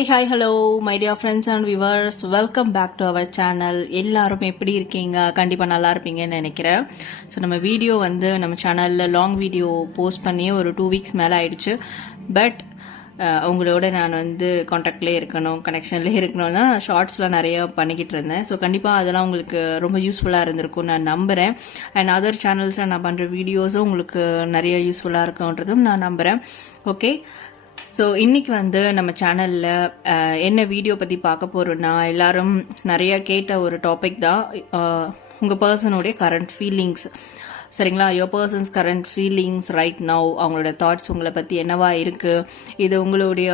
Hey hi hello my dear friends and viewers welcome back to our channel எல்லாரும் எப்படி இருக்கீங்க? கண்டிப்பாக நல்லா இருப்பீங்கன்னு நினைக்கிறேன். ஸோ நம்ம வீடியோ வந்து நம்ம சேனலில் லாங் வீடியோ போஸ்ட் பண்ணி ஒரு டூ வீக்ஸ் மேலே ஆயிடுச்சு. பட் அவங்களோட நான் வந்து காண்டாக்ட்லேயே இருக்கணும் கனெக்ஷன்லேயே இருக்கணும் தான் ஷார்ட்ஸ்லாம் நிறைய பண்ணிக்கிட்டு இருந்தேன். ஸோ கண்டிப்பாக அதெல்லாம் உங்களுக்கு ரொம்ப யூஸ்ஃபுல்லாக இருந்திருக்கும் நான் நம்புகிறேன் அண்ட் அதர் சேனல்ஸில் நான் பண்ணுற வீடியோஸும் உங்களுக்கு நிறைய யூஸ்ஃபுல்லாக இருக்குன்றதும் நான் நம்புகிறேன் ஓகே ஸோ இன்றைக்கி வந்து நம்ம சேனலில் என்ன வீடியோ பற்றி பார்க்க போகிறோன்னா எல்லாரும் நிறையா கேட்ட ஒரு டாபிக் தான் உங்கள் பர்சனுடைய கரண்ட் ஃபீலிங்ஸ் சரிங்களா? Your person's current feelings right now அவங்களோட தாட்ஸ் உங்களை பற்றி என்னவா இருக்குது இது உங்களுடைய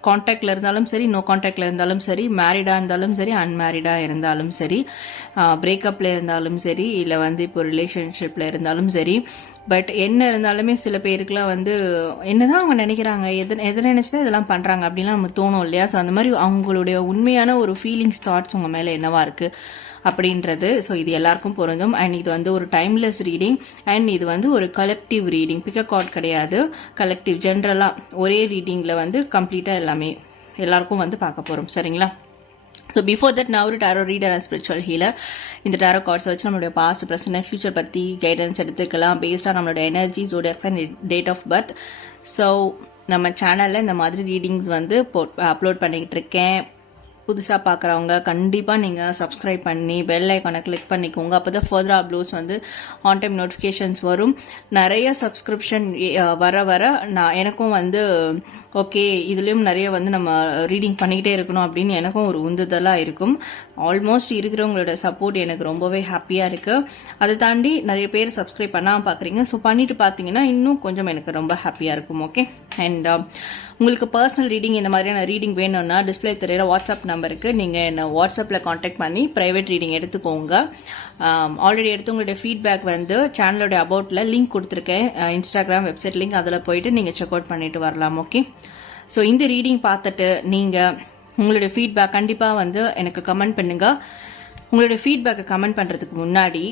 காண்டாக்டில் இருந்தாலும் சரி நோ காண்டாக்டில் இருந்தாலும் சரி மேரிடாக இருந்தாலும் சரி அன்மேரிடாக இருந்தாலும் சரி பிரேக்கப்பில் இருந்தாலும் சரி இல்லை வந்து இப்போ ரிலேஷன்ஷிப்பில் இருந்தாலும் சரி பட் என்ன இருந்தாலுமே சில பேருக்குலாம் வந்து என்னதான் அவங்க நினைக்கிறாங்க எது எதை நினைச்சுதான் இதெல்லாம் பண்ணுறாங்க அப்படின்லாம் நம்ம தோணும் இல்லையா? ஸோ அந்த மாதிரி அவங்களுடைய உண்மையான ஒரு ஃபீலிங்ஸ் தாட்ஸ் உங்கள் மேலே என்னவா இருக்குது அப்படின்றது ஸோ இது எல்லாருக்கும் பொருந்தும். அண்ட் இது வந்து ஒரு டைம்லெஸ் ரீடிங் அண்ட் இது வந்து ஒரு கலெக்டிவ் ரீடிங் பிக்கப் கார்ட் கிடையாது. கலெக்டிவ் ஜென்ரலாக ஒரே ரீடிங்கில் வந்து கம்ப்ளீட்டாக எல்லாமே எல்லாருக்கும் வந்து பார்க்க போகிறோம் சரிங்களா? ஸோ பிஃபோர் தட் நான் ஒரு tarot reader and spiritual healer இந்த டேரோ கார்ட்ஸை வச்சு நம்மளுடைய பாஸ்ட் ப்ரெசன்ட் ஃபியூச்சர் பற்றி கைடன்ஸ் எடுத்துக்கலாம். பேஸ்டாக நம்மளோட எனர்ஜிஸ் உடைய and date of birth so நம்ம சேனலில் இந்த மாதிரி ரீடிங்ஸ் வந்து அப்லோட் பண்ணிக்கிட்டு இருக்கேன். புதுசாக பார்க்குறவங்க கண்டிப்பாக நீங்கள் சப்ஸ்கிரைப் பண்ணி பெல் ஐக்கானை கிளிக் பண்ணிக்கோங்க. அப்போ தான் ஃபர்தர் அப்லோட்ஸ் வந்து ஆன் டைம் நோட்டிஃபிகேஷன்ஸ் வரும். நிறைய சப்ஸ்கிரிப்ஷன் வர வர நான் எனக்கும் வந்து ஓகே இதுலேயும் நிறைய வந்து நம்ம ரீடிங் பண்ணிக்கிட்டே இருக்கணும் அப்படின்னு எனக்கும் ஒரு உந்துதலாக இருக்கும். ஆல்மோஸ்ட் இருக்கிறவங்களோட சப்போர்ட் எனக்கு ரொம்பவே ஹாப்பியாக இருக்குது அதை தாண்டி நிறைய பேர் சப்ஸ்கிரைப் பண்ணாமல் பார்க்குறீங்க ஸோ பண்ணிட்டு பார்த்தீங்கன்னா இன்னும் கொஞ்சம் எனக்கு ரொம்ப ஹாப்பியாக இருக்கும் ஓகே அண்ட் um, உங்களுக்கு பர்சனல் ரீடிங் இந்த மாதிரியான ரீடிங் வேணும்னா டிஸ்பிளே தெரியிற வாட்ஸ்அப் நம்பருக்கு நீங்கள் என்னை வாட்ஸ்அப்பில் காண்டாக்ட் பண்ணி ப்ரைவேட் ரீடிங் எடுத்துக்கோங்க. Um, ஆல்ரெடி எடுத்து உங்களுடைய ஃபீட்பேக் வந்து சேனலோட அபவுட்டில் லிங்க் கொடுத்துருக்கேன். இன்ஸ்டாகிராம் வெப்சைட் லிங்க் அதில் போயிட்டு நீங்கள் செக் அவுட் பண்ணிட்டு வரலாம் ஓகே ஸோ இந்த ரீடிங் பார்த்துட்டு நீங்கள் உங்களுடைய ஃபீட்பேக் கண்டிப்பாக வந்து எனக்கு கமெண்ட் பண்ணுங்கள் உங்களுடைய ஃபீட்பேக்கை கமெண்ட் பண்ணுறதுக்கு முன்னாடி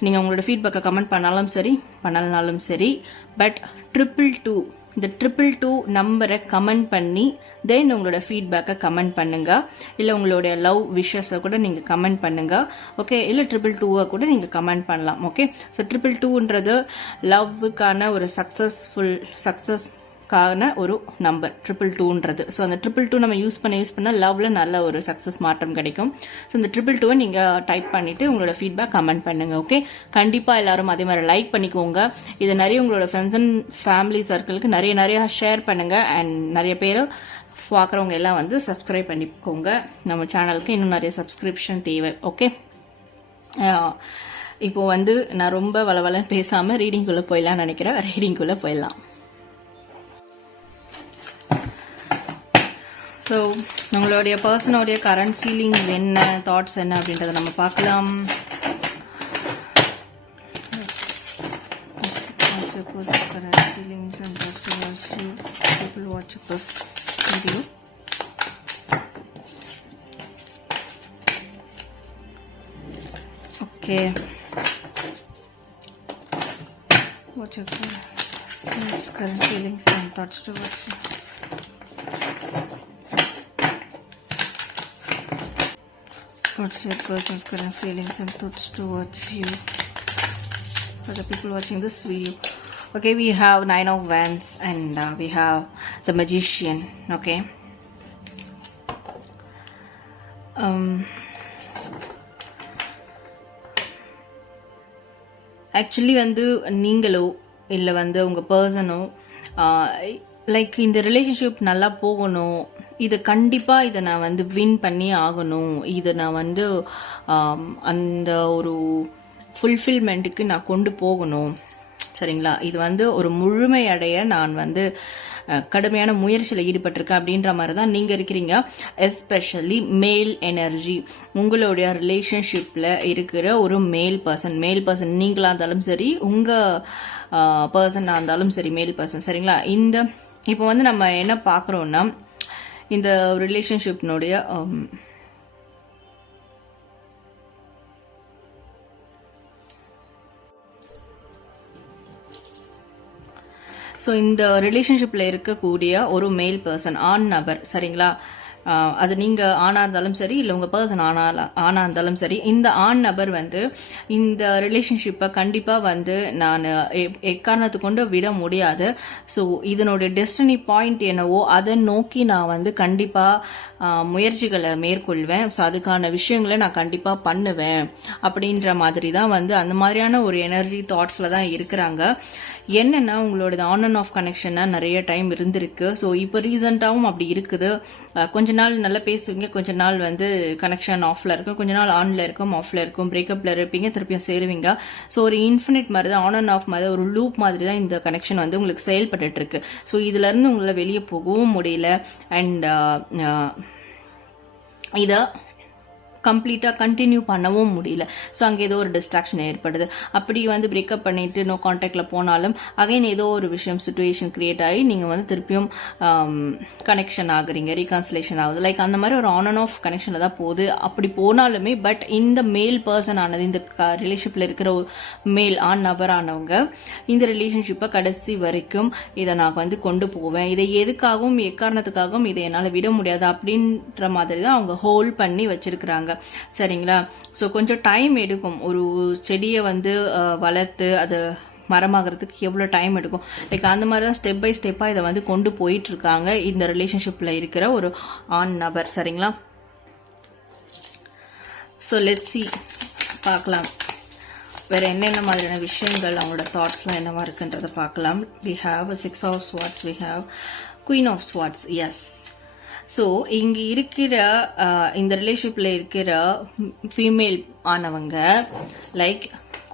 நீங்கள் உங்களோட ஃபீட்பேக்கை கமெண்ட் பண்ணாலும் சரி பண்ணலனாலும் சரி பட் ட்ரிபிள் டூ இந்த ட்ரிபிள் டூ நம்பரை கமெண்ட் பண்ணி தென் உங்களோட ஃபீட்பேக்கை கமெண்ட் பண்ணுங்கள் இல்லை உங்களுடைய லவ் விஷஸை கூட நீங்கள் கமெண்ட் பண்ணுங்கள் ஓகே இல்லை ட்ரிபிள் டூவை கூட நீங்கள் கமெண்ட் பண்ணலாம். ஓகே ஸோ ட்ரிபிள் டூன்றது லவ்வுக்கான ஒரு சக்ஸஸ்ஃபுல் சக்ஸஸ் கான ஒரு நம்பர் ட்ரிபிள் டூன்றது ஸோ அந்த ட்ரிபிள் டூ நம்ம யூஸ் பண்ண யூஸ் பண்ணால் லவ்ல நல்ல ஒரு சக்ஸஸ் மாற்றம் கிடைக்கும். ஸோ இந்த ட்ரிபிள் டூவை நீங்கள் டைப் பண்ணிவிட்டு உங்களோட ஃபீட்பேக் கமெண்ட் பண்ணுங்கள் ஓகே கண்டிப்பாக எல்லாரும் அதே மாதிரி லைக் பண்ணிக்கோங்க. இதை நிறைய உங்களோட ஃப்ரெண்ட்ஸ் அண்ட் ஃபேமிலி சர்க்கிளுக்கு நிறைய நிறைய ஷேர் பண்ணுங்கள் அண்ட் நிறைய பேர் பார்க்குறவங்க எல்லாம் வந்து சப்ஸ்கிரைப் பண்ணிக்கோங்க. நம்ம சேனலுக்கு இன்னும் நிறைய சப்ஸ்கிரிப்ஷன் தேவை ஓகே இப்போ வந்து நான் ரொம்ப வளவலன்னு பேசாமல் ரீடிங்குள்ளே போயிடலாம்னு நினைக்கிறேன். ரீடிங்குள்ளே போயிடலாம். ஸோ உங்களுடைய பர்சனோடைய கரண்ட் ஃபீலிங்ஸ் என்ன தாட்ஸ் என்ன அப்படின்றத நம்ம பார்க்கலாம் feelings and thoughts towards you people watch this video okay what's your current feelings and thoughts towards you What's your person's current feelings and thoughts towards you? For the people watching this video. Okay, we have Nine of Wands and uh, we have the Magician. Okay. Um, actually வந்து நீங்களோ இல்லை வந்து உங்கள் பர்சனோ like இந்த relationship நல்லா போகணும் இதை கண்டிப்பாக இதை நான் வந்து வின் பண்ணி ஆகணும். இதை நான் வந்து அந்த ஒரு ஃபுல்ஃபில்மெண்ட்டுக்கு நான் கொண்டு போகணும். சரிங்களா? இது வந்து ஒரு முழுமையடைய நான் வந்து கடுமையான முயற்சியில் ஈடுபட்டிருக்கேன் அப்படின்ற மாதிரி தான் நீங்கள் இருக்கிறீங்க. எஸ்பெஷலி மேல் எனர்ஜி உங்களுடைய ரிலேஷன்ஷிப்பில் இருக்கிற ஒரு மேல் பர்சன் மேல் பர்சன் நீங்களாக இருந்தாலும் சரி உங்கள் பர்சனாக இருந்தாலும் சரி மேல் பர்சன் சரிங்களா? இந்த இப்போ வந்து நம்ம என்ன பார்க்குறோன்னா இந்த ரிலேஷன்ஷிப்னுடைய ஸோ um, இந்த ரிலேஷன்ஷிப்பில் இருக்கக்கூடிய ஒரு மேல் பர்சன் ஆண் நபர் சரிங்களா? அது நீங்கள் ஆணாக இருந்தாலும் சரி இல்லை உங்கள் பர்சன் ஆனா ஆணாக இருந்தாலும் சரி இந்த ஆண் நபர் வந்து இந்த ரிலேஷன்ஷிப்பை கண்டிப்பாக வந்து நான் எக்காரணத்து கொண்டு விட முடியாது. ஸோ இதனுடைய டெஸ்டினி பாயிண்ட் என்னவோ அதை நோக்கி நான் வந்து கண்டிப்பாக முயற்சிகளை மேற்கொள்வேன். ஸோ அதுக்கான விஷயங்களை நான் கண்டிப்பாக பண்ணுவேன். அப்படின்ற மாதிரி தான் வந்து அந்த மாதிரியான ஒரு எனர்ஜி தாட்ஸில் தான் இருக்கிறாங்க. என்னென்னா உங்களோட ஆன் அண்ட் ஆஃப் கனெக்ஷனாக நிறைய டைம் இருந்திருக்கு. ஸோ இப்போ ரீசெண்டாகவும் அப்படி இருக்குது. கொஞ்ச நாள் நல்லா பேசுவீங்க கொஞ்ச நாள் வந்து கனெக்ஷன் ஆஃப்ல இருக்கும் கொஞ்ச நாள் ஆனில் இருக்கும் ஆஃபில் இருக்கும் பிரேக்கப்பில் இருப்பீங்க திருப்பியும் சேருவீங்க. ஸோ ஒரு இன்ஃபினிட் மாதிரி தான் ஆன் அண்ட் ஆஃப் மாதிரி ஒரு லூப் மாதிரி தான் இந்த கனெக்ஷன் வந்து உங்களுக்கு செயல்பட்டுருக்கு ஸோ இதுலேருந்து உங்களால் உங்களை வெளியே போகவும் முடியல. அண்ட் இதை கம்ப்ளீட்டாக கண்டினியூ பண்ணவும் முடியல. ஸோ அங்கே ஏதோ ஒரு டிஸ்ட்ராக்ஷன் ஏற்படுது. அப்படி வந்து பிரேக்கப் பண்ணிவிட்டு நோ காண்டாக்டில் போனாலும் அகைன் ஏதோ ஒரு விஷயம் சுச்சுவேஷன் க்ரியேட் ஆகி நீங்கள் வந்து திருப்பியும் கனெக்ஷன் ஆகுறீங்க ரீகான்சலேஷன் ஆகுது. லைக் அந்த மாதிரி ஒரு ஆன் அண்ட் ஆஃப் கனெக்ஷனில் தான் போகுது. அப்படி போனாலுமே பட் இந்த மேல் பர்சன் ஆனது இந்த ரிலேஷன்ஷிப்பில் இருக்கிற ஒரு மேல் ஆண் நபரானவங்க இந்த ரிலேஷன்ஷிப்பை கடைசி வரைக்கும் இதை நான் வந்து கொண்டு போவேன். இதை எதுக்காகவும் எக்காரணத்துக்காகவும் இதை என்னால் விட முடியாது. அப்படின்ற மாதிரி தான் அவங்க ஹோல்ட் பண்ணி வச்சிருக்கிறாங்க. சரிங்களா? ஸோ கொஞ்சம் டைம் எடுக்கும். ஒரு செடியை வந்து வளர்த்து அது மரமாகிறதுக்கு எவ்வளோ டைம் எடுக்கும். லைக் அந்த மாதிரி தான் ஸ்டெப் பை ஸ்டெப்பாக இதை வந்து கொண்டு போயிட்டுருக்காங்க இந்த ரிலேஷன்ஷிப்பில் இருக்கிற ஒரு ஆண் நபர். சரிங்களா? ஸோ லெட்ஸி பார்க்கலாம். வேறு என்னென்ன மாதிரியான விஷயங்கள் அவங்களோட தாட்ஸ்லாம் என்னவா இருக்குன்றதை பார்க்கலாம். We have six of swords we have queen of swords yes so இங்கே இருக்கிற uh, இந்த ரிலேஷன்ஷிப்பில் இருக்கிற ஃபீமேல் ஆனவங்க லைக்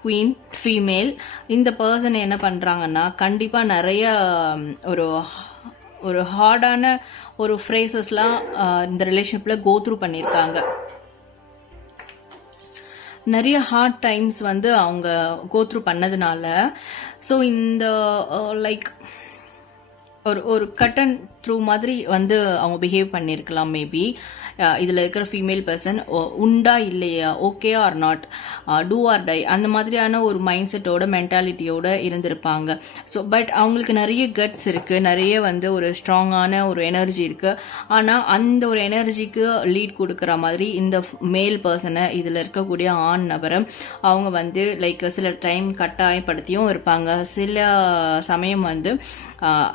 குவீன் ஃபீமேல் இந்த பர்சன் என்ன பண்ணுறாங்கன்னா கண்டிப்பாக நிறைய um, ஒரு ஒரு ஹார்டான ஒரு ஃப்ரேசஸ்லாம் uh, இந்த ரிலேஷன்ஷிப்பில் கோ த்ரூ பண்ணியிருக்காங்க. நிறைய ஹார்ட் டைம்ஸ் வந்து அவங்க கோத்ரூ பண்ணதுனால ஸோ இந்த uh, லைக் ஒரு ஒரு கட்டன் த்ரூ மாதிரி வந்து அவங்க பிஹேவ் பண்ணியிருக்கலாம் மேபி இதில் இருக்கிற ஃபீமேல் பர்சன் உண்டா இல்லையா okay or not do or die அந்த மாதிரியான ஒரு மைண்ட் செட்டோட மென்டாலிட்டியோட இருந்திருப்பாங்க. ஸோ பட் அவங்களுக்கு நிறைய கட்ஸ் இருக்குது நிறைய வந்து ஒரு ஸ்ட்ராங்கான ஒரு எனர்ஜி இருக்குது ஆனால் அந்த ஒரு எனர்ஜிக்கு லீட் கொடுக்குற மாதிரி இந்த மேல் பர்சனை இதில் இருக்கக்கூடிய ஆண் நபரை அவங்க வந்து லைக் சில டைம் கட்டாயப்படுத்தியும் இருப்பாங்க. சில சமயம் வந்து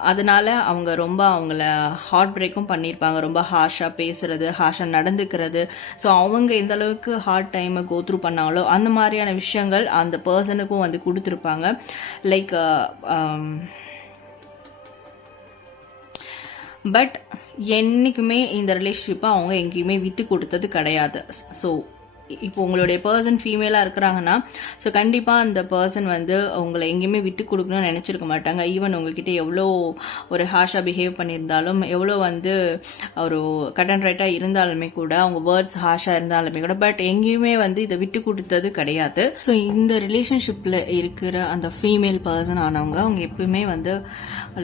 அதனால் அவங்க ரொம்ப அவங்கள ஹார்ட் பிரேக்கும் பண்ணியிருப்பாங்க ரொம்ப ஹார்ஷாக பேசுகிறது ஹார்ஷாக நடந்துக்கிறது. ஸோ அவங்க எந்த அளவுக்கு ஹார்ட் டைமை கோத்ரூ பண்ணாங்களோ அந்த மாதிரியான விஷயங்கள் அந்த பர்சனுக்கும் வந்து கொடுத்துருப்பாங்க. லைக் பட் என்னைக்குமே இந்த ரிலேஷன்ஷிப்பை அவங்க எங்கேயுமே விட்டு கொடுத்தது கிடையாது. ஸோ இப்போ உங்களுடைய பர்சன் ஃபீமேலாக இருக்கிறாங்கன்னா ஸோ கண்டிப்பாக அந்த பர்சன் வந்து உங்களை எங்கேயுமே விட்டு கொடுக்கணும்னு நினச்சிருக்க மாட்டாங்க. ஈவன் உங்ககிட்ட எவ்வளோ ஒரு ஹாஷாக பிஹேவ் பண்ணியிருந்தாலும் எவ்வளோ வந்து ஒரு கட் அண்ட் ரைட்டாக இருந்தாலுமே கூட அவங்க வேர்ட்ஸ் ஹாஷாக இருந்தாலுமே கூட பட் எங்கேயுமே வந்து இதை விட்டு கொடுத்தது கிடையாது. ஸோ இந்த ரிலேஷன்ஷிப்பில் இருக்கிற அந்த ஃபீமேல் பர்சன் ஆனவங்க அவங்க எப்பவுமே வந்து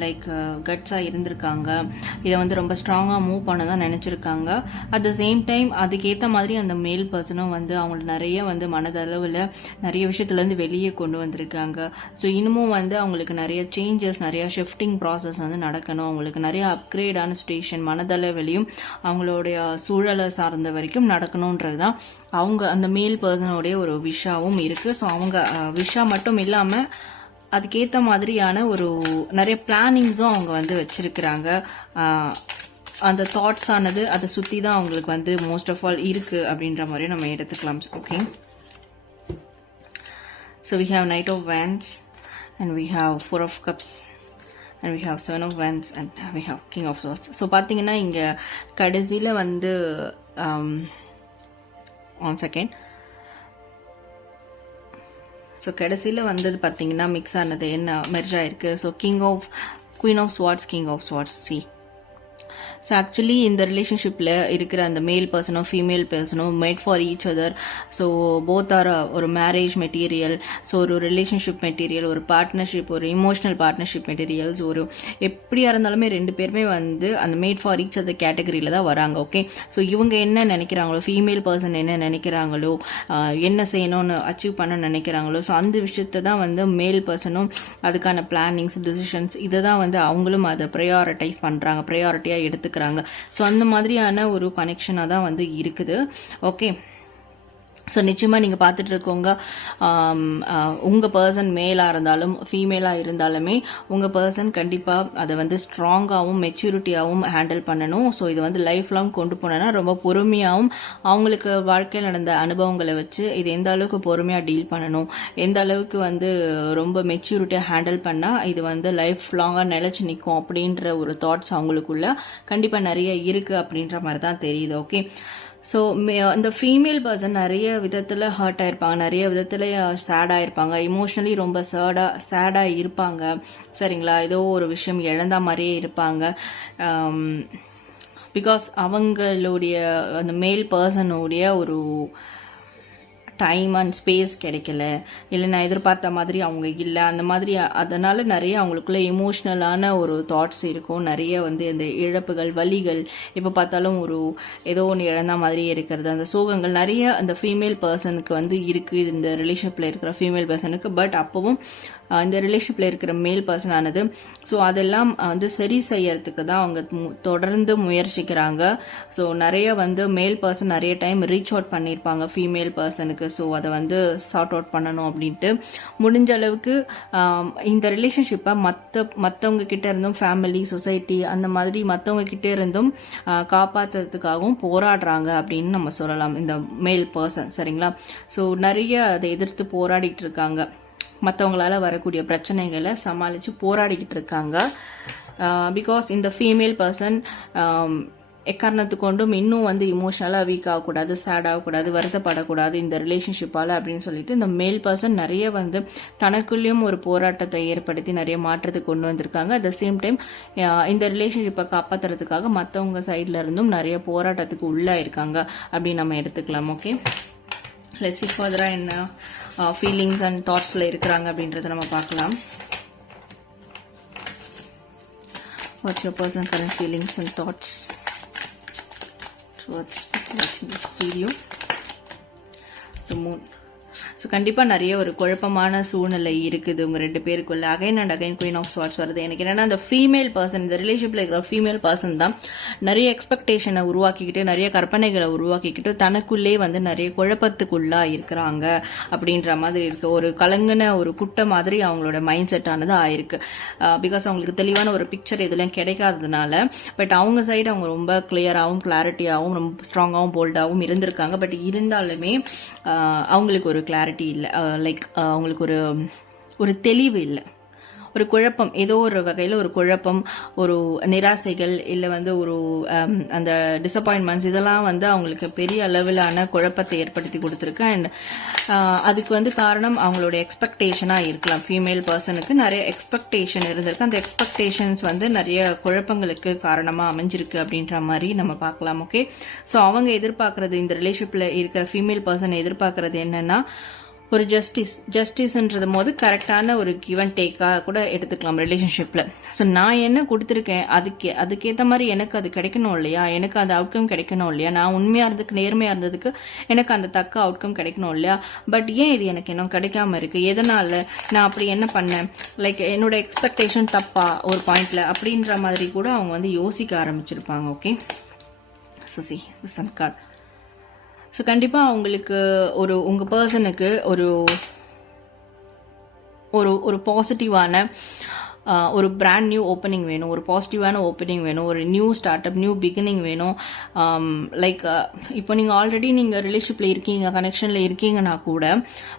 லைக் கட்ஸாக இருந்திருக்காங்க. இதை வந்து ரொம்ப ஸ்ட்ராங்காக மூவ் பண்ண தான் நினச்சிருக்காங்க. அட் த சேம் டைம் அதுக்கேற்ற மாதிரி அந்த மேல் பர்சனும் வந்து அவங்கள நிறைய வந்து மனதளவில் நிறைய விஷயத்துலேருந்து வெளியே கொண்டு வந்திருக்காங்க. ஸோ இன்னமும் வந்து அவங்களுக்கு நிறைய சேஞ்சஸ் நிறைய ஷிஃப்டிங் ப்ராசஸ் வந்து நடக்கணும். அவங்களுக்கு நிறைய அப்கிரேடான ஸ்டேஷன் மனதளவிலையும் அவங்களுடைய சூழலை சார்ந்த வரைக்கும் நடக்கணுன்றது தான் அவங்க அந்த மேல் பர்சனோடைய ஒரு விஷாவும் இருக்குது ஸோ அவங்க விஷா மட்டும் இல்லாமல் அதுக்கேற்ற மாதிரியான ஒரு நிறைய பிளானிங்ஸும் அவங்க வந்து வச்சுருக்கிறாங்க. அந்த தாட்ஸ் ஆனது அதை சுற்றி தான் அவங்களுக்கு வந்து மோஸ்ட் ஆஃப் ஆல் இருக்குது அப்படின்ற மாதிரி நம்ம எடுத்துக்கலாம். Okay so we have knight of wands and we have four of cups and we have seven of wands and we have king of swords so பார்த்தீங்கன்னா இங்கே கடைசியில் வந்து ஒன் செகண்ட் ஸோ கடைசியில் வந்தது பார்த்தீங்கன்னா மிக்ஸ் ஆனது என்ன மெர்ஜ் ஆயிருக்கு. So king of queen of swords king of swords see so actually இந்த ரிலேஷன்ஷிப்பில் இருக்கிற அந்த மேல் பர்சனோ female பர்சனோ made for each other so both are ஒரு மேரேஜ் மெட்டீரியல் ஸோ ஒரு ரிலேஷன்ஷிப் மெட்டீரியல் ஒரு பார்ட்னர்ஷிப் ஒரு இமோஷனல் பார்ட்னர்ஷிப் மெட்டீரியல்ஸ் ஒரு எப்படியா இருந்தாலுமே ரெண்டு பேருமே வந்து அந்த மேட் ஃபார் ஈச் அதர் கேட்டகரியில் தான் வராங்க ஓகே ஸோ இவங்க என்ன நினைக்கிறாங்களோ ஃபீமேல் பர்சன் என்ன நினைக்கிறாங்களோ uh, என்ன செய்யணும்னு அச்சீவ் பண்ண நினைக்கிறாங்களோ ஸோ அந்த விஷயத்தை தான் வந்து மேல் பர்சனும் அதுக்கான பிளானிங்ஸ் டிசிஷன்ஸ் இதை தான் வந்து அவங்களும் அதை ப்ரையாரிட்டைஸ் பண்ணுறாங்க ப்ரையாரிட்டியாக எடுத்துக்கிறாங்க. ஸோ அந்த மாதிரியான ஒரு கனெக்ஷனாக தான் வந்து இருக்குது. ஓகே ஸோ நிச்சயமாக நீங்கள் பார்த்துட்டு இருக்கவங்க உங்கள் பர்சன் மேலாக இருந்தாலும் ஃபீமேலாக இருந்தாலுமே உங்கள் பர்சன் கண்டிப்பாக அதை வந்து ஸ்ட்ராங்காகவும் மெச்சூரிட்டியாகவும் ஹேண்டில் பண்ணணும். ஸோ இது வந்து லைஃப் லாங் கொண்டு போனோன்னா ரொம்ப பொறுமையாகவும் அவங்களுக்கு வாழ்க்கையில் நடந்த அனுபவங்களை வச்சு இது எந்த அளவுக்கு பொறுமையாக டீல் பண்ணணும் எந்த அளவுக்கு வந்து ரொம்ப மெச்சூரிட்டியாக ஹேண்டில் பண்ணால் இது வந்து லைஃப் லாங்காக நிலச்சி நிற்கும் அப்படின்ற ஒரு தாட்ஸ் அவங்களுக்குள்ள கண்டிப்பாக நிறைய இருக்குது அப்படின்ற மாதிரி தான் தெரியுது ஓகே ஸோ அந்த ஃபீமேல் பர்சன் நிறைய விதத்தில் ஹர்ட் ஆயிருப்பாங்க. நிறைய விதத்தில் சேட் uh, ஆயிருப்பாங்க. இமோஷ்னலி ரொம்ப சேடாக சேடாக இருப்பாங்க. சரிங்களா? ஏதோ ஒரு விஷயம் இழந்த மாதிரியே இருப்பாங்க. Um, பிகாஸ் அவங்களுடைய அந்த மேல் பர்சனுடைய ஒரு டைம் அண்ட் ஸ்பேஸ் கிடைக்கல. இல்லை நான் எதிர்பார்த்த மாதிரி அவங்க இல்லை. அந்த மாதிரி அதனால் நிறைய அவங்களுக்குள்ள எமோஷ்னலான ஒரு தாட்ஸ் இருக்கும். நிறைய வந்து அந்த இழப்புகள் வலிகள் எப்போ பார்த்தாலும் ஒரு ஏதோ ஒன்று இழந்த மாதிரி இருக்கிறது. அந்த சோகங்கள் நிறைய அந்த ஃபீமேல் பர்சனுக்கு வந்து இருக்குது இந்த ரிலேஷன்ஷிப்பில் இருக்கிற ஃபீமேல் பர்சனுக்கு பட் அப்போவும் இந்த ரிலேஷன்ஷிப்பில் இருக்கிற மேல் பர்சன் ஆனது. ஸோ அதெல்லாம் வந்து சரி செய்யறதுக்கு தான் அவங்க தொடர்ந்து முயற்சிக்கிறாங்க. ஸோ நிறைய வந்து மேல் பர்சன் நிறைய டைம் ரீச் அவுட் பண்ணியிருப்பாங்க ஃபீமேல் பர்சனுக்கு ஸோ அதை வந்து சார்ட் அவுட் பண்ணணும் அப்படின்ட்டு. முடிஞ்ச அளவுக்கு இந்த ரிலேஷன்ஷிப்பை மற்ற மற்றவங்க கிட்ட இருந்தும் ஃபேமிலி சொசைட்டி அந்த மாதிரி மற்றவங்க கிட்டே இருந்தும் காப்பாற்றுறதுக்காகவும் போராடுறாங்க அப்படின்னு நம்ம சொல்லலாம் இந்த மேல் பர்சன் சரிங்களா? ஸோ நிறைய அதை எதிர்த்து போராடிட்டு இருக்காங்க. மற்றவங்களால வரக்கூடிய பிரச்சனைகளை சமாளித்து போராடிக்கிட்டு இருக்காங்க பிகாஸ் இந்த ஃபீமேல் பர்சன் எக்காரணத்து கொண்டும் இன்னும் வந்து இமோஷனலாக வீக் ஆகக்கூடாது சேட் ஆகக்கூடாது வருத்தப்படக்கூடாது இந்த ரிலேஷன்ஷிப்பால் அப்படின்னு சொல்லிட்டு இந்த மேல் பர்சன் நிறைய வந்து தனக்குள்ளேயும் ஒரு போராட்டத்தை ஏற்படுத்தி நிறைய மாற்றத்தை கொண்டு வந்திருக்காங்க. அட் த சேம் டைம் இந்த ரிலேஷன்ஷிப்பை காப்பாற்றுறதுக்காக மற்றவங்க சைடில் இருந்தும் நிறைய போராட்டத்துக்கு உள்ளாயிருக்காங்க. அப்படின்னு நம்ம எடுத்துக்கலாம் ஓகே லெட்ஸ் ஃபர்தராக என்ன ஃபீலிங்ஸ் அண்ட் தாட்ஸில் இருக்கிறாங்க அப்படின்றத நம்ம பார்க்கலாம். What's your person current feelings and thoughts towards வாட்சிங் this video the moon so கண்டிப்பாக நிறைய ஒரு குழப்பமான சூழ்நிலை இருக்குது உங்கள் ரெண்டு பேருக்குள்ள. Again and again queen of swords வருது. எனக்கு என்னென்னா அந்த ஃபீமேல் பர்சன் இந்த ரிலேஷன்ஷிப்பில் இருக்கிற ஃபீமேல் பர்சன் தான் நிறைய எக்ஸ்பெக்டேஷனை உருவாக்கிக்கிட்டு நிறைய கற்பனைகளை உருவாக்கிக்கிட்டு தனக்குள்ளே வந்து நிறைய குழப்பத்துக்குள்ளாக இருக்கிறாங்க அப்படின்ற மாதிரி இருக்குது ஒரு கலங்கின ஒரு குட்டை மாதிரி அவங்களோட மைண்ட் செட் ஆனது ஆயிருக்கு. Uh, பிகாஸ் அவங்களுக்கு தெளிவான ஒரு பிக்சர் இதெல்லாம் கிடைக்காததுனால பட் அவங்க சைடு அவங்க ரொம்ப கிளியராகவும் கிளாரிட்டியாகவும் ரொம்ப ஸ்ட்ராங்காகவும் போல்டாகவும் இருந்திருக்காங்க. பட் இருந்தாலுமே uh, அவங்களுக்கு ஒரு கிளாரிட்டி இல்லை. லைக் அவங்களுக்கு ஒரு ஒரு தெளிவு இல்லை. ஒரு குழப்பம் ஏதோ ஒரு வகையில் ஒரு குழப்பம் ஒரு நிராசைகள் இல்லை வந்து ஒரு அந்த டிசப்பாயின்மெண்ட்ஸ் இதெல்லாம் வந்து அவங்களுக்கு பெரிய அளவிலான குழப்பத்தை ஏற்படுத்தி கொடுத்துருக்கு. அண்ட் அதுக்கு வந்து காரணம் அவங்களோட எக்ஸ்பெக்டேஷனாக இருக்கலாம். ஃபீமேல் பர்சனுக்கு நிறைய எக்ஸ்பெக்டேஷன் இருந்திருக்கு. அந்த எக்ஸ்பெக்டேஷன்ஸ் வந்து நிறைய குழப்பங்களுக்கு காரணமாக அமைஞ்சிருக்கு அப்படின்ற மாதிரி நம்ம பார்க்கலாம் ஓகே ஸோ அவங்க எதிர்பார்க்குறது இந்த ரிலேஷன்ஷிப்பில் இருக்கிற ஃபீமேல் பர்சன் எதிர்பார்க்குறது என்னென்னா ஒரு ஜஸ்டிஸ் ஜஸ்டிஸ்ன்றது போது கரெக்டான ஒரு கிவ் அண்ட் டேக்காக கூட எடுத்துக்கலாம் ரிலேஷன்ஷிப்பில் ஸோ நான் என்ன கொடுத்துருக்கேன் அதுக்கு அதுக்கேற்ற மாதிரி எனக்கு அது கிடைக்கணும் இல்லையா? எனக்கு அந்த அவுட்கம் கிடைக்கணும் இல்லையா? நான் உண்மையாக இருந்ததுக்கு நேர்மையாக இருந்ததுக்கு எனக்கு அந்த தக்க அவுட்கம் கிடைக்கணும் இல்லையா? பட் ஏன் இது எனக்கு இன்னும் கிடைக்காம இருக்குது எதனால் நான் அப்படி என்ன பண்ணேன்? லைக் என்னோட எக்ஸ்பெக்டேஷன் தப்பா ஒரு பாயிண்டில் அப்படின்ற மாதிரி கூட அவங்க வந்து யோசிக்க ஆரம்பிச்சிருப்பாங்க ஓகே சுசி விசன் கார்டு ஸோ கண்டிப்பாக அவங்களுக்கு ஒரு உங்கள் பர்சனுக்கு ஒரு ஒரு ஒரு பாசிட்டிவான ஒரு பிராண்ட் நியூ ஓப்பனிங் வேணும் ஒரு பாசிட்டிவான ஓப்பனிங் வேணும் ஒரு new start up new beginning வேணும் லைக் இப்போ நீங்கள் ஆல்ரெடி நீங்கள் ரிலேஷன்ஷிப்பில் இருக்கீங்க கனெக்ஷனில் இருக்கீங்கன்னா கூட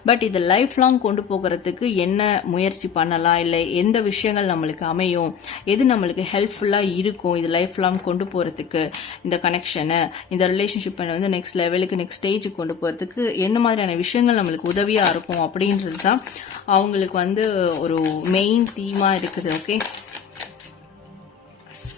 பட் இது லைஃப் லாங் கொண்டு போகிறதுக்கு என்ன முயற்சி பண்ணலாம்? இல்லை எந்த விஷயங்கள் நம்மளுக்கு அமையும்? எது நம்மளுக்கு ஹெல்ப்ஃபுல்லாக இருக்கும்? இது லைஃப் லாங் கொண்டு போகிறதுக்கு இந்த கனெக்ஷனை இந்த ரிலேஷன்ஷிப்பை வந்து நெக்ஸ்ட் லெவலுக்கு நெக்ஸ்ட் ஸ்டேஜுக்கு கொண்டு போகிறதுக்கு எந்த மாதிரியான விஷயங்கள் நம்மளுக்கு உதவியாக இருக்கும் அப்படின்றது தான் அவங்களுக்கு வந்து ஒரு மெயின் தீமாக இருக்குது. ஓகே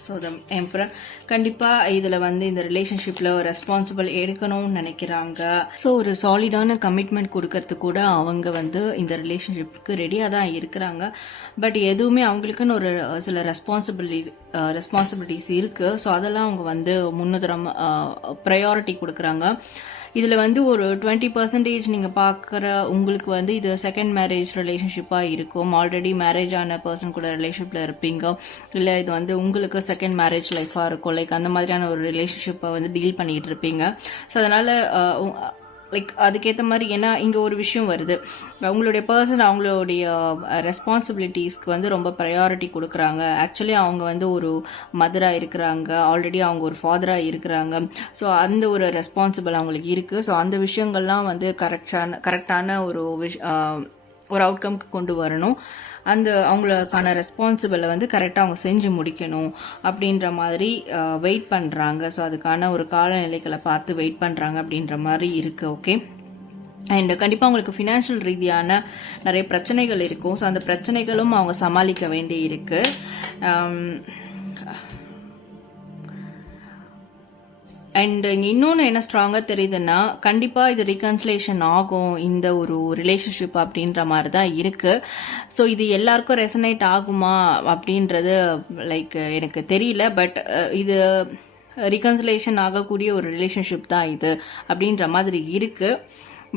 ஸோ த எம்பரர் கண்டிப்பாக இதில் வந்து இந்த ரிலேஷன்ஷிப்பில் ரெஸ்பான்சிபிள் எடுக்கணும்னு நினைக்கிறாங்க. ஸோ ஒரு சாலிடான கமிட்மெண்ட் கொடுக்கறது கூட அவங்க வந்து இந்த ரிலேஷன்ஷிப்புக்கு ரெடியாக தான் இருக்கிறாங்க. பட் எதுவுமே அவங்களுக்குன்னு ஒரு சில ரெஸ்பான்சிபிலிட்டி ரெஸ்பான்சிபிலிட்டிஸ் இருக்குது ஸோ அதெல்லாம் அவங்க வந்து முன்னுதரம் ப்ரையாரிட்டி கொடுக்குறாங்க. இதில் வந்து ஒரு டுவெண்ட்டி பர்சன்டேஜ் நீங்கள் பார்க்குற உங்களுக்கு வந்து இது செகண்ட் மேரேஜ் ரிலேஷன்ஷிப்பாக இருக்கும். ஆல்ரெடி மேரேஜ் ஆன பர்சன் கூட ரிலேஷன்ஷிப்பில் இருப்பீங்க. இல்லை இது வந்து உங்களுக்கு செகண்ட் மேரேஜ் லைஃபாக இருக்கும். லைக் அந்த மாதிரியான ஒரு ரிலேஷன்ஷிப்பை வந்து டீல் பண்ணிகிட்டு இருப்பீங்க. ஸோ அதனால் லைக் அதுக்கேற்ற மாதிரி ஏன்னா இங்கே ஒரு விஷயம் வருது. அவங்களுடைய பர்சன் அவங்களுடைய ரெஸ்பான்சிபிலிட்டிஸ்க்கு வந்து ரொம்ப ப்ரையாரிட்டி கொடுக்குறாங்க. ஆக்சுவலி அவங்க வந்து ஒரு மதராக இருக்கிறாங்க. ஆல்ரெடி அவங்க ஒரு ஃபாதராக இருக்கிறாங்க. ஸோ அந்த ஒரு ரெஸ்பான்சிபிள் அவங்களுக்கு இருக்குது ஸோ அந்த விஷயங்கள்லாம் வந்து கரெக்டான கரெக்டான ஒரு விஷ் ஒரு அவுட்கம்க்கு கொண்டு வரணும். அந்த அவங்களுக்கான ரெஸ்பான்சிபிளை வந்து கரெக்டாக அவங்க செஞ்சு முடிக்கணும் அப்படின்ற மாதிரி வெயிட் பண்ணுறாங்க ஸோ அதுக்கான ஒரு காலநிலைகளை பார்த்து வெயிட் பண்ணுறாங்க அப்படின்ற மாதிரி இருக்குது ஓகே அண்ட் கண்டிப்பாக அவங்களுக்கு ஃபினான்ஷியல் ரீதியான நிறைய பிரச்சனைகள் இருக்கும். ஸோ அந்த பிரச்சனைகளும் அவங்க சமாளிக்க வேண்டி இருக்குது um, அண்ட் இங்கே இன்னொன்று என்ன ஸ்ட்ராங்காக தெரியுதுன்னா கண்டிப்பாக இது ரீகன்சிலேஷன் ஆகும் இந்த ஒரு ரிலேஷன்ஷிப் அப்படின்ற மாதிரி தான் இருக்குது ஸோ இது எல்லாருக்கும் ரெசனேட் ஆகுமா அப்படின்றது லைக் எனக்கு தெரியல பட் இது ரீகன்சிலேஷன் ஆகக்கூடிய ஒரு ரிலேஷன்ஷிப் தான் இது அப்படின்ற மாதிரி இருக்குது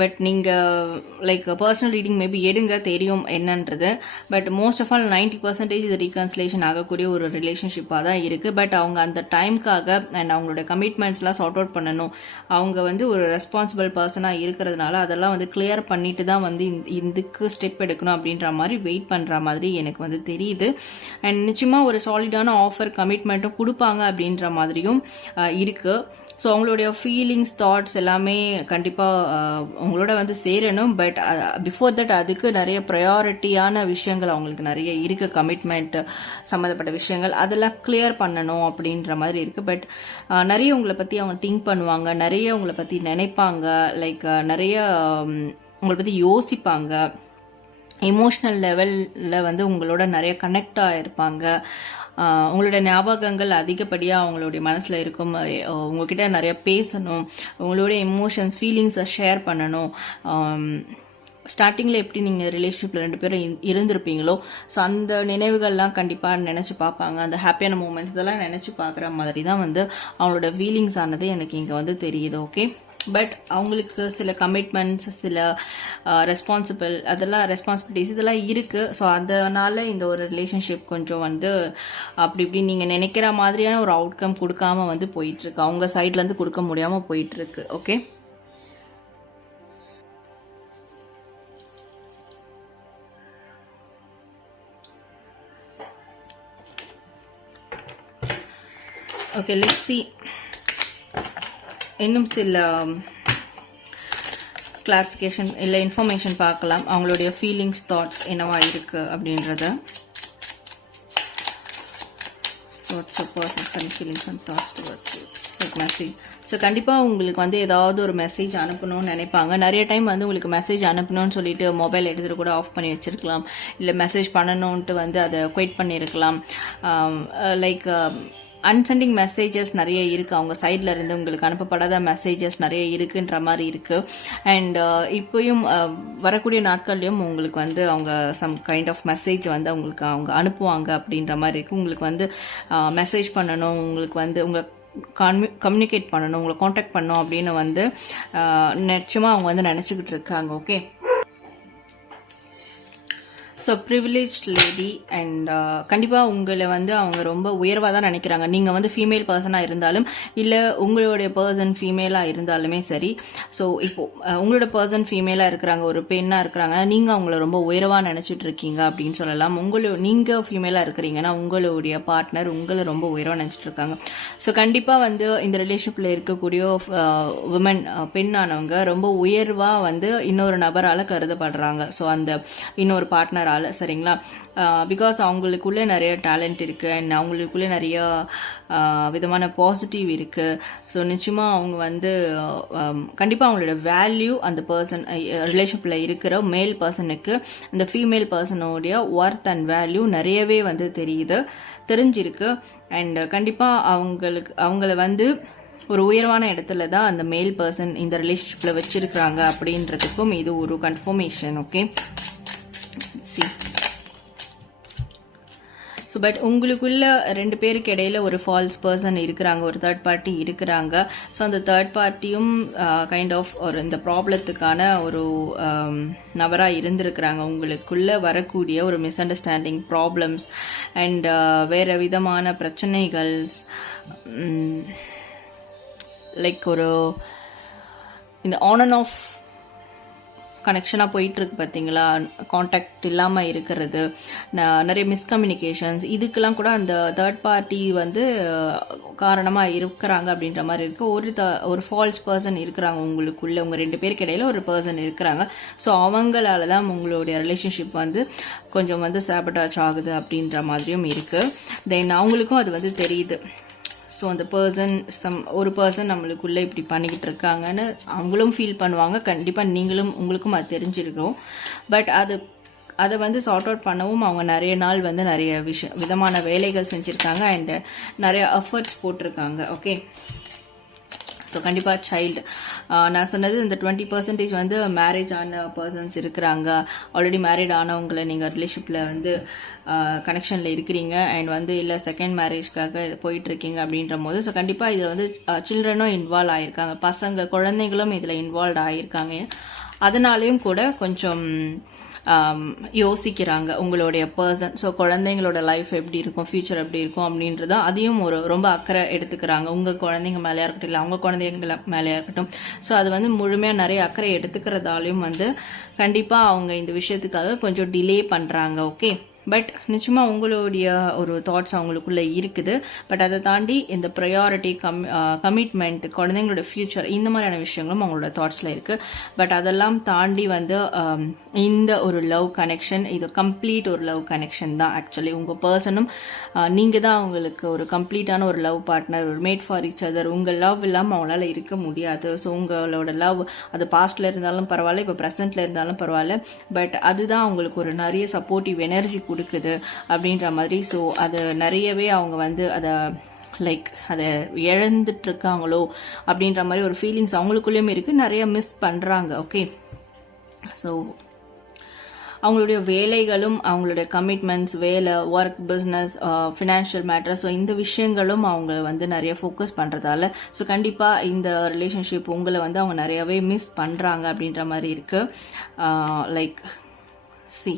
பட் நீங்கள் லைக் பர்சனல் ரீடிங் மேபி எடுங்க தெரியும் என்னன்றது. But most of all ninety percentage இது ரீகன்சிலேஷன் ஆகக்கூடிய ஒரு ரிலேஷன்ஷிப்பாக தான் இருக்குது பட் அவங்க அந்த டைம்க்காக அண்ட் அவங்களோட கமிட்மெண்ட்ஸ்லாம் சார்ட் அவுட் பண்ணணும். அவங்க வந்து ஒரு ரெஸ்பான்சிபிள் பர்சனாக இருக்கிறதுனால அதெல்லாம் வந்து கிளியர் பண்ணிட்டு தான் வந்து இதுக்கு ஸ்டெப் எடுக்கணும் அப்படின்ற மாதிரி வெயிட் பண்ணுற மாதிரி எனக்கு வந்து தெரியுது. அண்ட் நிச்சயமாக ஒரு சாலிடான ஆஃபர் கமிட்மெண்ட்டும் கொடுப்பாங்க அப்படின்ற மாதிரியும் இருக்குது ஸோ அவங்களுடைய ஃபீலிங்ஸ் தாட்ஸ் எல்லாமே கண்டிப்பாக உங்களோட வந்து சேரணும் பட் பிஃபோர் தட் அதுக்கு நிறைய ப்ரையாரிட்டியான விஷயங்கள் அவங்களுக்கு நிறைய இருக்குது கமிட்மெண்ட் சம்மந்தப்பட்ட விஷயங்கள் அதெல்லாம் கிளியர் பண்ணணும் அப்படின்ற மாதிரி இருக்குது பட் நிறைய உங்களை பற்றி அவங்க திங்க் பண்ணுவாங்க நிறைய உங்களை பற்றி நினைப்பாங்க. லைக் நிறைய உங்களை பற்றி யோசிப்பாங்க. எமோஷ்னல் லெவலில் வந்து உங்களோட நிறைய கனெக்ட் ஆகிருப்பாங்க உங்களோட ஞாபகங்கள் அதிகப்படியாக அவங்களுடைய மனசில் இருக்கும். உங்ககிட்ட நிறைய பேசணும். உங்களுடைய எமோஷன்ஸ் ஃபீலிங்ஸை ஷேர் பண்ணணும். ஸ்டார்டிங்கில் எப்படி நீங்கள் ரிலேஷன்ஷிப்பில் ரெண்டு பேரும் இருந்திருப்பீங்களோ ஸோ அந்த நினைவுகள்லாம் கண்டிப்பாக நினச்சி பார்ப்பாங்க. அந்த ஹாப்பியான மூமெண்ட்ஸ் இதெல்லாம் நினச்சி பார்க்குற மாதிரி தான் வந்து அவங்களோட ஃபீலிங்ஸ் ஆனது எனக்கு இங்கே வந்து தெரியுது ஓகே பட் அவங்களுக்கு சில கமிட்மெண்ட்ஸ் சில uh, ரெஸ்பான்சிபிள் அதெல்லாம் ரெஸ்பான்சிபிலிட்டிஸ் இதெல்லாம் இருக்குது ஸோ அதனால் இந்த ஒரு ரிலேஷன்ஷிப் கொஞ்சம் வந்து அப்படி இப்படி நீங்கள் நினைக்கிற மாதிரியான ஒரு அவுட்கம் கொடுக்காம வந்து போயிட்டுருக்கு. அவங்க சைட்லேருந்து கொடுக்க முடியாமல் போயிட்டுருக்கு. ஓகே okay let's சி இன்னும் சில கிளாரிஃபிகேஷன் இல்லை இன்ஃபர்மேஷன் பார்க்கலாம். அவங்களுடைய ஃபீலிங்ஸ் தாட்ஸ் என்னவா இருக்குது அப்படின்றத. So it's a person feelings and thoughts towards like message so கண்டிப்பாக உங்களுக்கு வந்து ஏதாவது ஒரு மெசேஜ் அனுப்பணும்னு நினைப்பாங்க. நிறைய டைம் வந்து உங்களுக்கு மெசேஜ் அனுப்பணும்னு சொல்லிட்டு மொபைல் எடுத்துகிட்டு கூட ஆஃப் பண்ணி வச்சுருக்கலாம். இல்லை மெசேஜ் பண்ணணுன்ட்டு வந்து அதை குவைட் பண்ணியிருக்கலாம் லைக் அன்செண்டிங் மெசேஜஸ் நிறைய இருக்குது அவங்க சைடில் இருந்து உங்களுக்கு அனுப்பப்படாத மெசேஜஸ் நிறைய இருக்குன்ற மாதிரி இருக்குது அண்ட் uh, இப்போயும் uh, வரக்கூடிய நாட்கள்லையும் உங்களுக்கு வந்து அவங்க சம் கைண்ட் ஆஃப் மெசேஜ் வந்து அவங்களுக்கு அவங்க அனுப்புவாங்க அப்படின்ற மாதிரி இருக்குது உங்களுக்கு வந்து uh, மெசேஜ் பண்ணணும். உங்களுக்கு வந்து உங்கள் கம்யூ கம்யூனிகேட் பண்ணணும் உங்களை காண்டாக்ட் பண்ணணும் அப்படின்னு வந்து நிச்சயமாக அவங்க வந்து நினச்சிக்கிட்டு இருக்காங்க okay so privilege lady and கண்டிப்பாக உங்களை வந்து அவங்க ரொம்ப உயர்வாக தான் நினைக்கிறாங்க. நீங்கள் வந்து ஃபீமேல் பர்சனாக இருந்தாலும் இல்லை உங்களுடைய பர்சன் ஃபீமேலாக இருந்தாலுமே சரி. ஸோ இப்போது உங்களோட பர்சன் ஃபீமேலாக இருக்கிறாங்க ஒரு பெண்ணாக இருக்கிறாங்க நீங்கள் அவங்கள ரொம்ப உயர்வாக நினச்சிட்டு இருக்கீங்க அப்படின்னு சொல்லலாம். உங்களோ நீங்கள் ஃபீமேலாக இருக்கிறீங்கன்னா உங்களுடைய பார்ட்னர் உங்களை ரொம்ப உயர்வாக நினச்சிட்டு இருக்காங்க. ஸோ கண்டிப்பாக வந்து இந்த ரிலேஷன்ஷிப்பில் இருக்கக்கூடிய உமன் பெண்ணானவங்க ரொம்ப உயர்வாக வந்து இன்னொரு நபரால் கருதப்படுறாங்க. ஸோ அந்த இன்னொரு பார்ட்னரால் ஆள் சரிங்களா? பிகாஸ் அவங்களுக்குள்ளே நிறைய டேலண்ட் இருக்குது அண்ட் அவங்களுக்குள்ளே நிறைய விதமான பாசிட்டிவ் இருக்குது ஸோ நிச்சயமாக அவங்க வந்து கண்டிப்பாக அவங்களோட வேல்யூ அந்த பர்சன் ரிலேஷன்ஷிப்பில் இருக்கிற மேல் பர்சனுக்கு அந்த ஃபீமேல் பர்சனோடைய ஒர்த் அண்ட் வேல்யூ நிறையவே வந்து தெரியுது தெரிஞ்சிருக்கு. அண்ட் கண்டிப்பாக அவங்களுக்கு அவங்கள வந்து ஒரு உயர்வான இடத்துல தான் அந்த மேல் பர்சன் இந்த ரிலேஷன்ஷிப்பில் வச்சிருக்கிறாங்க அப்படின்றதுக்கும் இது ஒரு confirmation okay see so but உங்களுக்குள்ள ரெண்டு பேருக்கு இடையில ஒரு ஃபால்ஸ் பர்சன் இருக்கிறாங்க ஒரு தேர்ட் பார்ட்டி இருக்கிறாங்க. ஸோ அந்த தேர்ட் பார்ட்டியும் கைண்ட் ஆஃப் ஒரு இந்த ப்ராப்ளத்துக்கான ஒரு um, நபராக இருந்திருக்கிறாங்க. உங்களுக்குள்ள வரக்கூடிய ஒரு மிஸ் அண்டர்ஸ்டாண்டிங் ப்ராப்ளம்ஸ் அண்ட் வேறு விதமான பிரச்சனைகள் லைக் ஒரு இந்த ஆன் அண்ட் ஆஃப் கனெக்ஷனாக போயிட்டுருக்கு பார்த்தீங்களா காண்டாக்ட் இல்லாமல் இருக்கிறது. நிறைய மிஸ்கம்யூனிகேஷன்ஸ் இதுக்கெல்லாம் கூட அந்த தேர்ட் பார்ட்டி வந்து காரணமாக இருக்கிறாங்க அப்படின்ற மாதிரி இருக்குது ஒரு த ஒரு ஃபால்ஸ் பர்சன் இருக்கிறாங்க உங்களுக்குள்ளே. உங்கள் ரெண்டு பேருக்கு இடையில ஒரு பர்சன் இருக்கிறாங்க. ஸோ அவங்களால தான் உங்களுடைய ரிலேஷன்ஷிப் வந்து கொஞ்சம் வந்து சாபட்டாச் ஆகுது அப்படின்ற மாதிரியும் இருக்குது தென் அவங்களுக்கும் அது வந்து தெரியுது. ஸோ அந்த பர்சன் சம் ஒரு பர்சன் நம்மளுக்குள்ளே இப்படி பண்ணிக்கிட்டு இருக்காங்கன்னு அவங்களும் ஃபீல் பண்ணுவாங்க. கண்டிப்பாக நீங்களும் உங்களுக்கும் அது தெரிஞ்சிருக்கும். பட் அது அதை வந்து சார்ட் அவுட் பண்ணவும் அவங்க நிறைய நாள் வந்து நிறைய விஷ விதமான வேலைகள் செஞ்சுருக்காங்க. அண்ட் நிறைய எஃபர்ட்ஸ் போட்டிருக்காங்க. ஓகே ஸோ கண்டிப்பாக சைல்டு நான் சொன்னது இந்த டுவெண்ட்டி பர்சன்டேஜ் வந்து மேரேஜ் ஆன பர்சன்ஸ் இருக்கிறாங்க. ஆல்ரெடி மேரேட் ஆனவங்களை நீங்கள் ரிலேஷிப்பில் வந்து கனெக்ஷனில் இருக்கிறீங்க. அண்ட் வந்து இல்லை செகண்ட் மேரேஜ்க்காக போயிட்டுருக்கீங்க அப்படின்ற போது ஸோ கண்டிப்பாக இதில் வந்து சில்ட்ரனும் இன்வால்வ் ஆகியிருக்காங்க பசங்க குழந்தைகளும் இதில் இன்வால்வ் ஆகியிருக்காங்க அதனாலேயும் கூட கொஞ்சம் யோசிக்கிறாங்க. உங்களுடைய பர்சன் ஸோ குழந்தைங்களோட லைஃப் எப்படி இருக்கும் ஃபியூச்சர் எப்படி இருக்கும் அப்படின்றத அதையும் ஒரு ரொம்ப அக்கறை எடுத்துக்கிறாங்க. உங்கள் குழந்தைங்க மேலேயா இருக்கட்டும் இல்லை அவங்க குழந்தைங்கள மேலேயா இருக்கட்டும். ஸோ அது வந்து முழுமையாக நிறைய அக்கறை எடுத்துக்கிறதாலையும் வந்து கண்டிப்பாக அவங்க இந்த விஷயத்துக்காக கொஞ்சம் டிலே பண்ணுறாங்க ஓகே பட் நிச்சயமாக உங்களுடைய ஒரு தாட்ஸ் அவங்களுக்குள்ள இருக்குது. பட் அதை தாண்டி இந்த ப்ரையாரிட்டி கம் கமிட்மெண்ட் குழந்தைங்களோட ஃப்யூச்சர் இந்த மாதிரியான விஷயங்களும் அவங்களோட தாட்ஸில் இருக்குது பட் அதெல்லாம் தாண்டி வந்து இந்த ஒரு லவ் கனெக்ஷன் இது கம்ப்ளீட் ஒரு லவ் கனெக்ஷன் தான் ஆக்சுவலி உங்கள் பர்சனும் நீங்கள் தான் அவங்களுக்கு ஒரு கம்ப்ளீட்டான ஒரு லவ் பார்ட்னர் ஒரு மேட் ஃபார் each அதர் உங்கள் லவ் இல்லாமல் அவங்களால இருக்க முடியாது. ஸோ உங்களோட லவ் அது பாஸ்டில் இருந்தாலும் பரவாயில்ல இப்போ ப்ரெசென்ட்டில் இருந்தாலும் பரவாயில்ல. பட் அதுதான் அவங்களுக்கு ஒரு நிறைய சப்போர்ட்டிவ் எனர்ஜி கொடுக்குது அப்படின்ற மாதிரி. ஸோ அது நிறையவே அவங்க வந்து அதை லைக் அதை இழந்துட்டு இருக்காங்களோ அப்படின்ற மாதிரி ஒரு ஃபீலிங்ஸ் அவங்களுக்குள்ளேயும் இருக்குது நிறைய மிஸ் பண்ணுறாங்க ஓகே ஸோ அவங்களுடைய வேலைகளும் அவங்களுடைய கமிட்மெண்ட்ஸ் வேலை work business financial matter so இந்த விஷயங்களும் அவங்க வந்து நிறைய ஃபோக்கஸ் பண்ணுறதால ஸோ கண்டிப்பாக இந்த ரிலேஷன்ஷிப் உங்களை வந்து அவங்க நிறையவே மிஸ் பண்ணுறாங்க அப்படின்ற மாதிரி இருக்குது லைக் uh, சி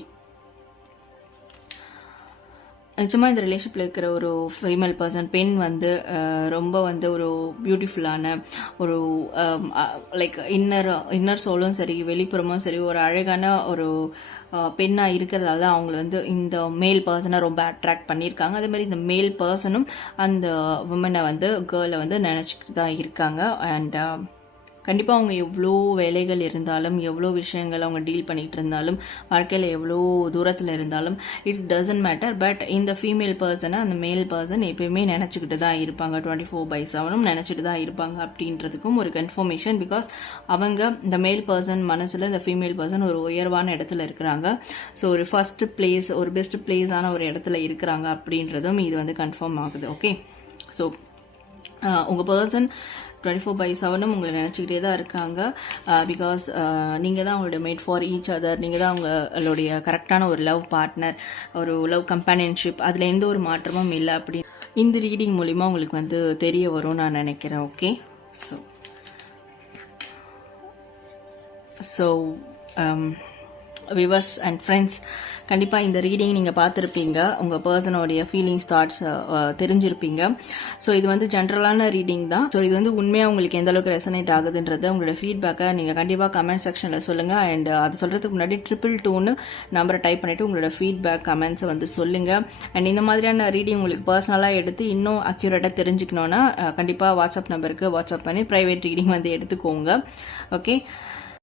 நிஜமாக இந்த ரிலேஷன்ஷிப்பில் இருக்கிற ஒரு ஃபீமேல் பர்சன் பெண் வந்து ரொம்ப வந்து ஒரு பியூட்டிஃபுல்லான ஒரு லைக் இன்னர் இன்னர் சோலும் சரி வெளிப்புறமும் சரி ஒரு அழகான ஒரு பெண்ணாக இருக்கிறதால தான் அவங்கள வந்து இந்த மேல் பர்சனை ரொம்ப அட்ராக்ட் பண்ணியிருக்காங்க. அதே மாதிரி இந்த மேல் பர்சனும் அந்த உமனை வந்து கேர்ளை வந்து நினச்சிக்கிட்டு தான் இருக்காங்க அண்ட் கண்டிப்பாக அவங்க எவ்வளோ வேலைகள் இருந்தாலும் எவ்வளோ விஷயங்கள் அவங்க டீல் பண்ணிகிட்டு இருந்தாலும் வாழ்க்கையில் எவ்வளோ தூரத்தில் இருந்தாலும் இட் டசன்ட் மேட்டர் பட் இந்த ஃபீமேல் பர்சனை அந்த மேல் பர்சன் எப்பயுமே நினச்சிக்கிட்டு தான் இருப்பாங்க. டுவெண்ட்டி ஃபோர் பை செவனும் நினச்சிட்டு தான் இருப்பாங்க அப்படின்றதுக்கும் ஒரு கன்ஃபர்மேஷன் பிகாஸ் அவங்க இந்த மேல் பர்சன் மனசில் இந்த ஃபீமேல் பர்சன் ஒரு உயர்வான இடத்துல இருக்கிறாங்க. ஸோ ஒரு ஃபஸ்ட்டு பிளேஸ் ஒரு பெஸ்ட் பிளேஸான ஒரு இடத்துல இருக்கிறாங்க அப்படின்றதும் இது வந்து கன்ஃபார்ம் ஆகுது. ஓகே ஸோ உங்கள் பர்சன் டுவெண்ட்டி ஃபோர் பை செவனும் உங்களை நினச்சிக்கிட்டே தான் இருக்காங்க. பிகாஸ் நீங்கள் தான் அவங்களோட மேட் ஃபார் ஈச் அதர் நீங்கள் தான் அவங்களுடைய கரெக்டான ஒரு லவ் பார்ட்னர் ஒரு லவ் கம்பேனியன்ஷிப் அதில் எந்த ஒரு மாற்றமும் இல்லை அப்படி. இந்த ரீடிங் மூலிமா உங்களுக்கு வந்து தெரிய வரும்னு நான் நினைக்கிறேன் okay so so viewers and friends கண்டிப்பாக இந்த ரீடிங் நீங்கள் பார்த்துருப்பீங்க. உங்கள் பர்சனோடைய ஃபீலிங்ஸ் தாட்ஸ் தெரிஞ்சிருப்பீங்க. ஸோ இது வந்து ஜென்ரலான ரீடிங் தான். ஸோ இது வந்து உண்மையாக உங்களுக்கு எந்த அளவுக்கு ரெசனேட் ஆகுதுன்றது உங்களோட ஃபீட்பேக்கை நீங்கள் கண்டிப்பாக கமெண்ட் செக்ஷனில் சொல்லுங்கள் அண்ட் அது சொல்கிறதுக்கு முன்னாடி ட்ரிபிள் டூன்னு நம்பரை டைப் பண்ணிவிட்டு உங்களோட ஃபீட்பேக் கமெண்ட்ஸை வந்து சொல்லுங்கள் அண்ட் இந்த மாதிரியான ரீடிங் உங்களுக்கு பர்சனலாக எடுத்து இன்னும் அக்யூரேட்டாக தெரிஞ்சுக்கணுன்னா கண்டிப்பாக வாட்ஸ்அப் நம்பருக்கு வாட்ஸ்அப் பண்ணி ப்ரைவேட் ரீடிங் வந்து எடுத்துக்கோங்க. ஓகே